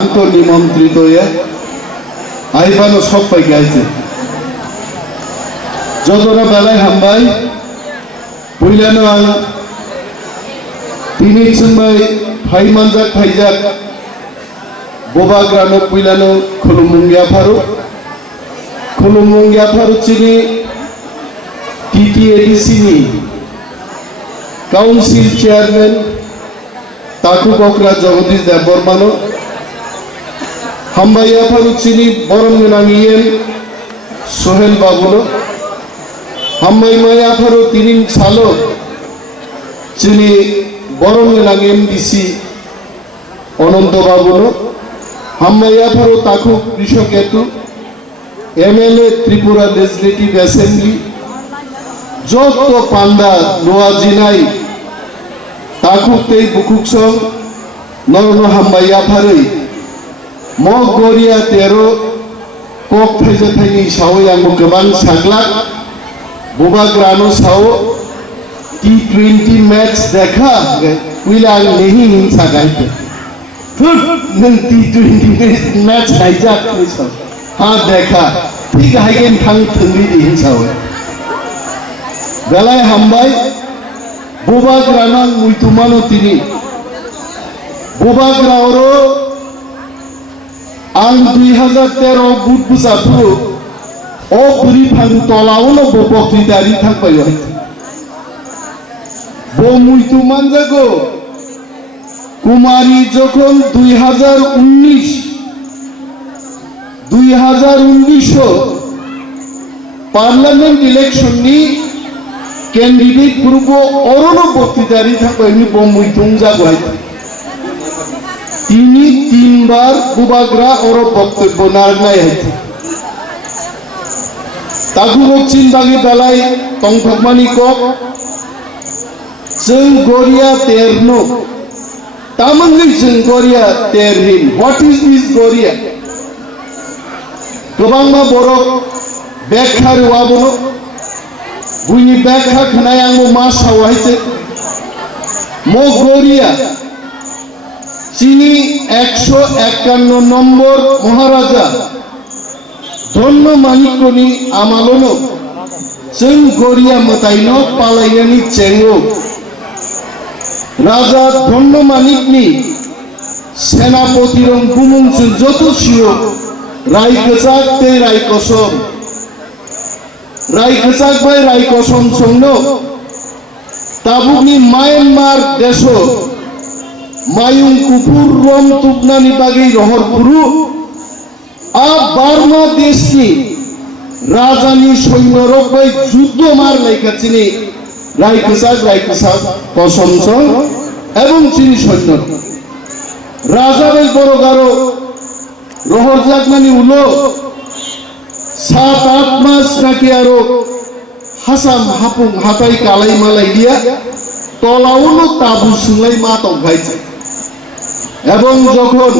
নিমন্ত্রিত আইবানো সব পাই গাইছে যতটা বেলায় হামবাই পইলানো আং তিনি চুনবাই ফাইমানজাক ফাইজাক বোবা গ্রানো পইলানো খুলুমুঙ্গিয়া ফারু চিনি টিটিএডিসিনি কাউন্সিল চেয়ারম্যান তাকু বকরা জগদীশ দেববর্মানো হামবাইয়া ফারু চিনি বরং নাঙিয়েন সোহেল বাবুলো হামবাই মায়া ফারু তিনি সালো চিনি বরং নাঙিয়েন ডিসি অনন্ত বাবুলো হামবাইয়া ফারু তাকু কৃষক এতু এমএলএ ত্রিপুরা লেজিসলেটিভ অ্যাসেম্বলি যত পান্ডা নোয়া জিনাই তাকুতেই বুকুকসং নরন হামবাইয়া ফারৈ मग गोरिया तेरो कक थाइजा थाइनि सावै आंबो गोबां साग्लाक बुबा ग्रानो साव T20 मैच देखा उइला आं नेहि हिंसा गाइते फुट नों T20 मैच नायजा साव हाँ देखा ठीक हाइगेन थां थोंनि दि हिंसावै बेलाय हामबाय बुबा ग्राना मुइतुमानो तिनि बुबा ग्रावरो आं 2013 बुट बुसाफु ओ बुरी फांगु तलावनो बक्तिदारि थांबाय बो मुइतु मानजागो कुमारी যখন 2019 पार्लामेंट इलेक्शन नि कैंडिडेट ग्रुप अरनो बक्तिदारि थांबाय नि बो मुइतुं जागो তিনি তিনবার বুবাগ্রা ওর বক্তব্য নারনায় হয়েছে তাকু রকচিন বাগি বেলায় টংথকমানি কক जों गरिया तेरनो तामंगै जों गरिया तेरहिन व्हाट इज दिस गरिया गोबांमा बर' बेखा रुवाबनो बुइनि बेखा खनाय आंबो मा सावहायसे मो गरिया चीनी 151 नम्बर महाराजा धन्य मानिकनि आमालोनो जों गरिया मताइनो पालायनानि चेंगो राजा धन्य मानिकनि सेनापतिरं बुमुंजों जत सियो रायगोजाक ते रायगोजाक बाय रायकसम संनो ताबुकनि म्यानमार देशो मायुं कुपुर रम तुबनानि बागै रहर पुरु आ बार्मा देशनि राजानि सैन्य रकबाय युद्ध मार लायखाचिनि रायगोजाक कसमसं एवं चिनि सैन्य राजा बाय बरगारो रहर जागनानि उलो 7-8 मास नाकि आरो हासाम हापुं हाताय कालाय मालाय दिया तलावनो ताबु सुंलाय मा तंखायছে এবং যখন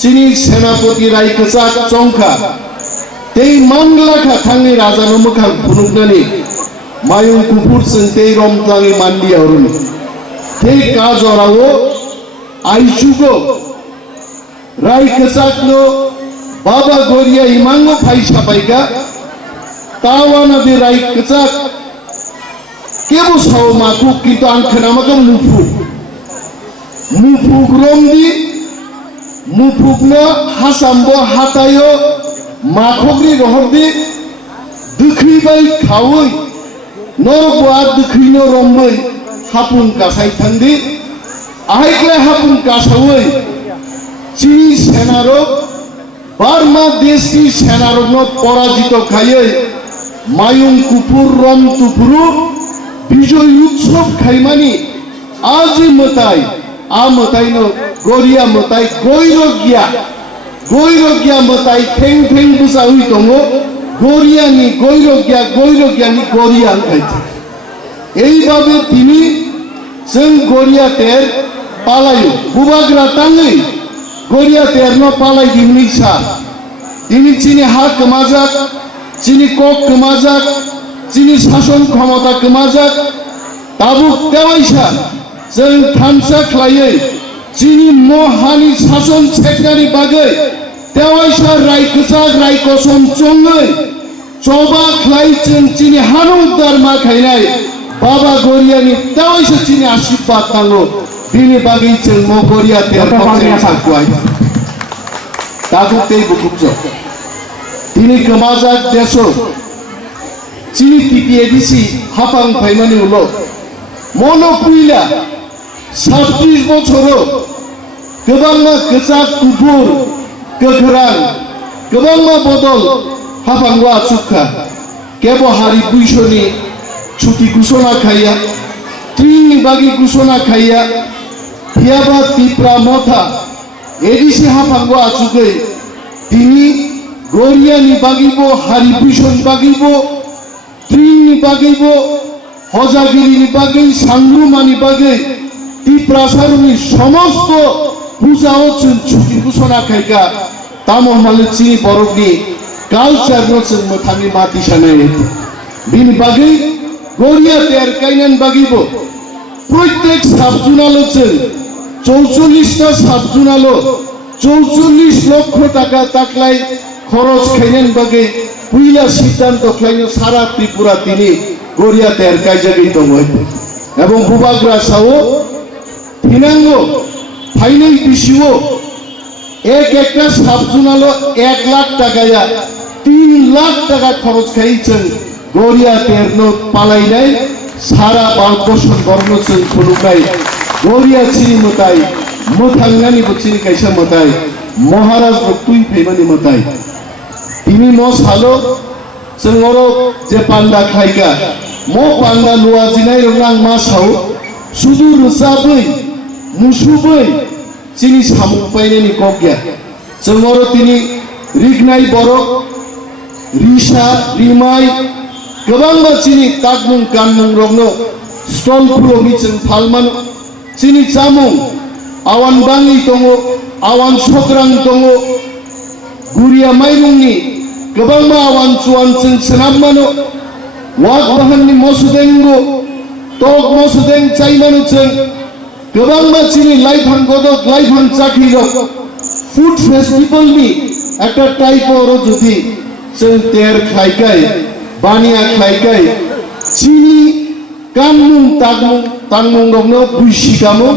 চীনি সেনাপতি রায়গোজাক চংখা তেই মাংলাখা থাংনি রাজানো মোখাं ফুনুगनानि मायुं कुपुर जों तेई रमजांनि मान्दिया हरनि तेई काजरावो आइचुगो रायगोजाकनो बाबा गरिया इमांगो फाइसा पाइगा तावाना दे रायगोजाक केबो साव माखु किन्तु आं खोनामाखौ मुफुग रमदि मुफुगनो हासामबो हातायो माखगनि रहरदि दुखैबाय खावै नरबा दुखैनो रमबै हापुन कासाय थांदि आहायक्लाय हापुन कासावै चीनी सेनारो बार्मा देशनि सेनारनो पराजित खायै मायुं कुपुर रम तुपुरु विजय उत्सव खायमानि आजि मताय आ मतायनो गरिया मताय गैरगिया मताय थें थें बुसा हुई दङो गरियानि गैरगियानि गरिया होनखायছে এইভাবে তিনি जों गरिया तेर पालायो बुबाग्रा ताङै गरिया तेरनो पालाय दिनैसा তিনি চিনি हा गोमाजाक চিনি कक गोमाजाक চিনি शासन क्षमता गोमाजाक ताबुक देवायसा जों थामसा ख्लायै চিনি মহানি শাসন সেক্রেটারি বাগে তেওয়াইসা রায় কসাক রায় কসম চঙ্গৈ চবা খ্লাইচেন চিনি হানুদার মা খাইনাই বাবা গরিয়ানি তেওয়াইসা চিনি আশীর্বাদ নাঙ্গো বিনি বাগিচেন মো গরিয়া তের পক্ষে সাকুয়াই তাগুতেই বুকুবজ তিনি কমাজাক দেশো চিনি তিতি এডিসি হাপাং ফাইমানি উলো মনো পুইলা 36 বছরও गोबांमा गोजा गुफुर गोख्रों गोबांमा बदल हाफांगो आचुखा केबो हारि बुइसोनि छुटि घोषणा खाइया त्रिनि बागि घोषणा खाइया हियाबा तिप्रा मथा एडिसि हाफांगो आचुकै तिनि गरियानि बागिबो हारि बुइसोनि बागिबो त्रिनि बागिबो हजागिरिनि बागै सांग्रुमानि बागै तिप्रासारनि समस्त पूजाओ छुटि घोषणा खाइका तामो माले चिनी बरफनि कालचार नो जों मोथांनि माति सानाय बिनि बागै गरिया तेर काइनान बागिबो प्रत्येक साबजुनालो जों 44 टा साबजुनालो 44 लक्ष टाका ताकलाय खरच खाइनान बागै पुइला सिद्धांत खाइनो सारा त्रिपुरा तिनि गरिया तेर काइजागै दङ এবং बुबाग्रा सावो फिनांगो फाइनल बिसिओ एक साबजुनालो 1 लाख टाकाया 3 लाख टाका खरच खाइचों गरिया तेरनो पालायनाय सारा भारतवर्ष गर्नोचों खुलुमनाय गरिया चिनि मताय मोथांनानि बचिनि काइसा मताय महाराज रक्तुइ फैमानि मताय तिनि म सालो जों अरो जे पान्डा खाइगा म पान्डा लुआजिनाय रंनां मा साव सुदु रसाबै मुसुबै चिनि सामु पाइनायनि गग्या जों अरो तिनि रिगनाय बरक रिसा रिमाय गोबां चिनि ताकमुं कानमुं रंनो स्टल खुलमि जों फालमान चिनि जामुं आवान बाङि दङ आवान सग्रां दङ गुरिया माइरंनि गोबां आवान चुवान जों सोनाबमानो वाक बाहाननि मसुदेंगो टक मसुदें चाइमानो जों गोबां चिनि लाइफां गदक लाइफां चाखिरक फुड फेस्टिवलनि একটা টাইপ अरो जुदि जों तेर खाइकाय बानिया खाइकाय चिनि काममुं तांमुं रंनो बुइसिगामो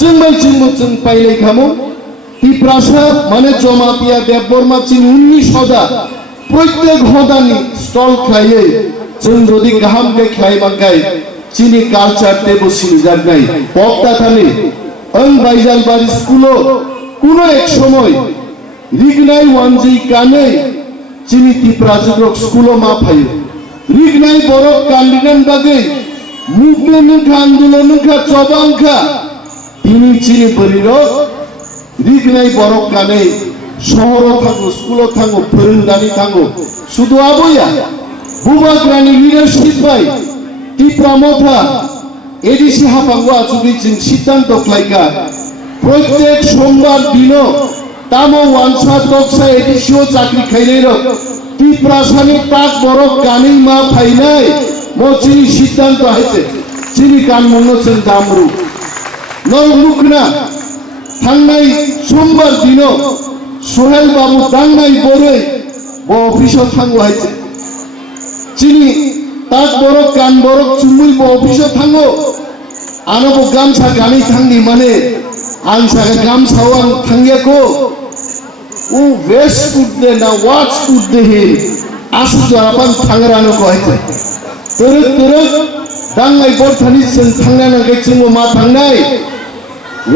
जों पाइलायखामो तिप्रासा माने जमातिया देवबर्मा चिनि 19 हदा प्रत्येक हदानि स्टल खाइयै जों जदि गाहाम के खाइबांगाय चिनि कालचार टेबो सिनिजानाय पक्ता थानि ओं बाइजालबारि स्कुलो कुनो एक समय रिगनाय वानजि कानै चिनि तिप्राजुग्रक स्कुलो मा फायो रिगनाय बरक कान्दिनान बागै मुभमेन्ट आन्दोलन चबांखा तिनि चिनि बरिरो रिगनाय बरक कानै शहर थांगो स्कुलो थांगो फोरोंनानै थांगो शुधु आबैया बुबाग्रानि लिडारशिप बाय तिप्रा मथा एडिसि हाफांगो आचुगै जों सिद्धांत खाइका प्रत्येक सोमबार दिनो तामो वानसा टक्सा एडिसिओ चाकरी खाइनायरो तिप्रासानि ताक बरक कानै मा फाइनाय म चिनि सिद्धांत हाइसे चिनि कानमुंनो जों दामरु नरमुखना थांनाय सोमबार दिनो सोहेल बाबू दांनाय बरै ब अफिसाव थांगो हाइसे चिनि ताक बरक कान बरक चुमुइ ब अफिसाव थांगो आनबो गामसा गानै थांनि माने आं सागा गामसाव आं थांगियाको उ वेस्ट कुदे ना वाच कुदे हे आसु जारापान थांगरानो को हाइसे तरक दांनाय बरथानि जों थांनानै गैचोंगो मा थांनाय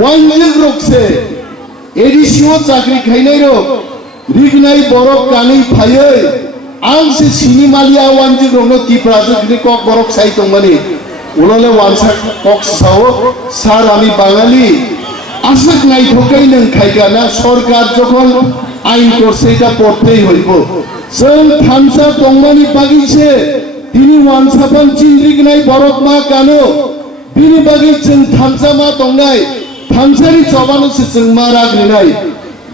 वानजिग रकसे एडिसिओ चाकरी खाइनायरो रिगनाय बरक कानै फायै आंसे सिनिमालिया वानजिग रनो तिप्राजुगनि कक बरक साइ दंमानि उलले वानसा कक साव सार आमी बाङाली आसक नायथकाय नों खाइगाना सरकार जखन आइन करसेटा पड़तेই হইব जों थामसा दंमानि बागिसे तिनि वानसापान चिनरिगनाय बरक मा कानो बिनि बागै जों थामसा मा दंनाय थामसानि जबानोसो जों मा राग्रिनाय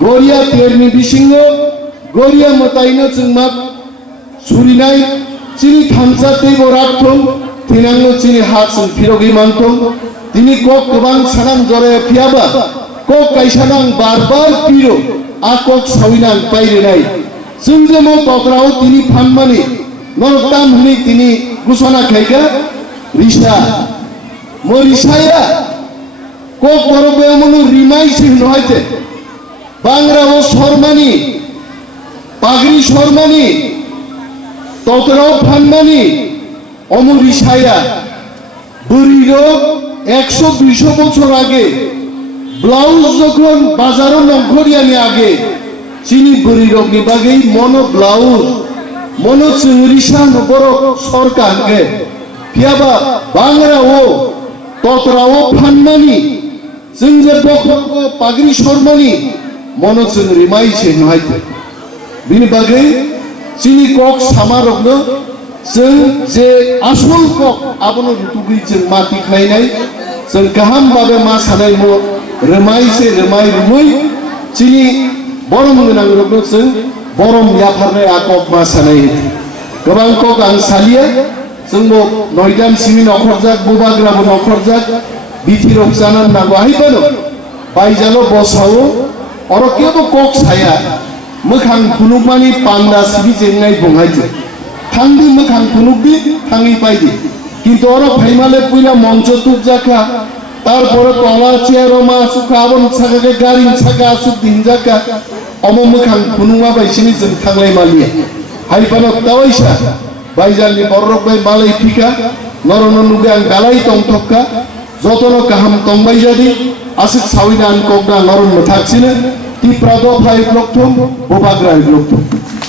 गरिया तेरनि बिसिङो गरिया मतायनो जों मा सुरिनाय चिनि थामसा दैबो राखथों थिनांगो चिनि हा जों फिरगै मानथों तिनि कक गोबां सानाम जरे फियाबा kok kaisanang barbar piro akok sawinang pairenai sungje mo tokrao tini phanmani nortam huni tini ghosona khaika risa mo risaya kok borobe monu rimai sin hoite bangra o shormani pagri shormani tokrao phanmani omo risaya buriro 100-200 বছর আগে blouse যখন বাজারও নগরিয়ানি আগে চিনি বুড়ি রোগনি বাগেই মনো blouse মনো চিংরিসা বড় সরকারকে ফিয়াবা বাংলা ও ততরাও ফানমানি जों जे बखरख पाग्रि शर्मानि मनो जों रिमाइसे नहायते बिनि बागै चिनि कक सामारकनो जों जे आसल कक आबनो रुतुगै जों माति खायनाय जों गाहाम बाबे मा सानाय मो रिमाइसे रिमाइ रुमै चिनि बरम गोनां रकनो जों बरम याफारनाय आकक मा सानाय गोबां कक आं सालिया जोंबो नयदान सिनि नखरजाक बुबाग्राबो नखरजाक बिथिरक जानान नांगौ आइबानो बायजालो बसावो अरकेबो कक साया मोखां खुनुकमानि पान्दा सिबि जेंनाय बंहायजे थांदि मोखां खुनुकदि थाङि पाइदि किन्तु अर फाइमाले पुइला मंच तुक जाखा तारपरे तला चेयार मा सुखा आबन साकाके गारि साका सुक दिनजाका अम मोखां खुनुमा बायसिनि जों थांलाय मालिया हाइबानो तावैसा बायजालनि बररक बाय मालाय फिका नरन नुगे आं दालाय तंथक्का जतनो गाहाम तंबाय जादि आसिक साविना आन ककना नरन थाक्सिनो ति प्रादो फाइ ब्लकथम बोबाग्रा ब्लकथम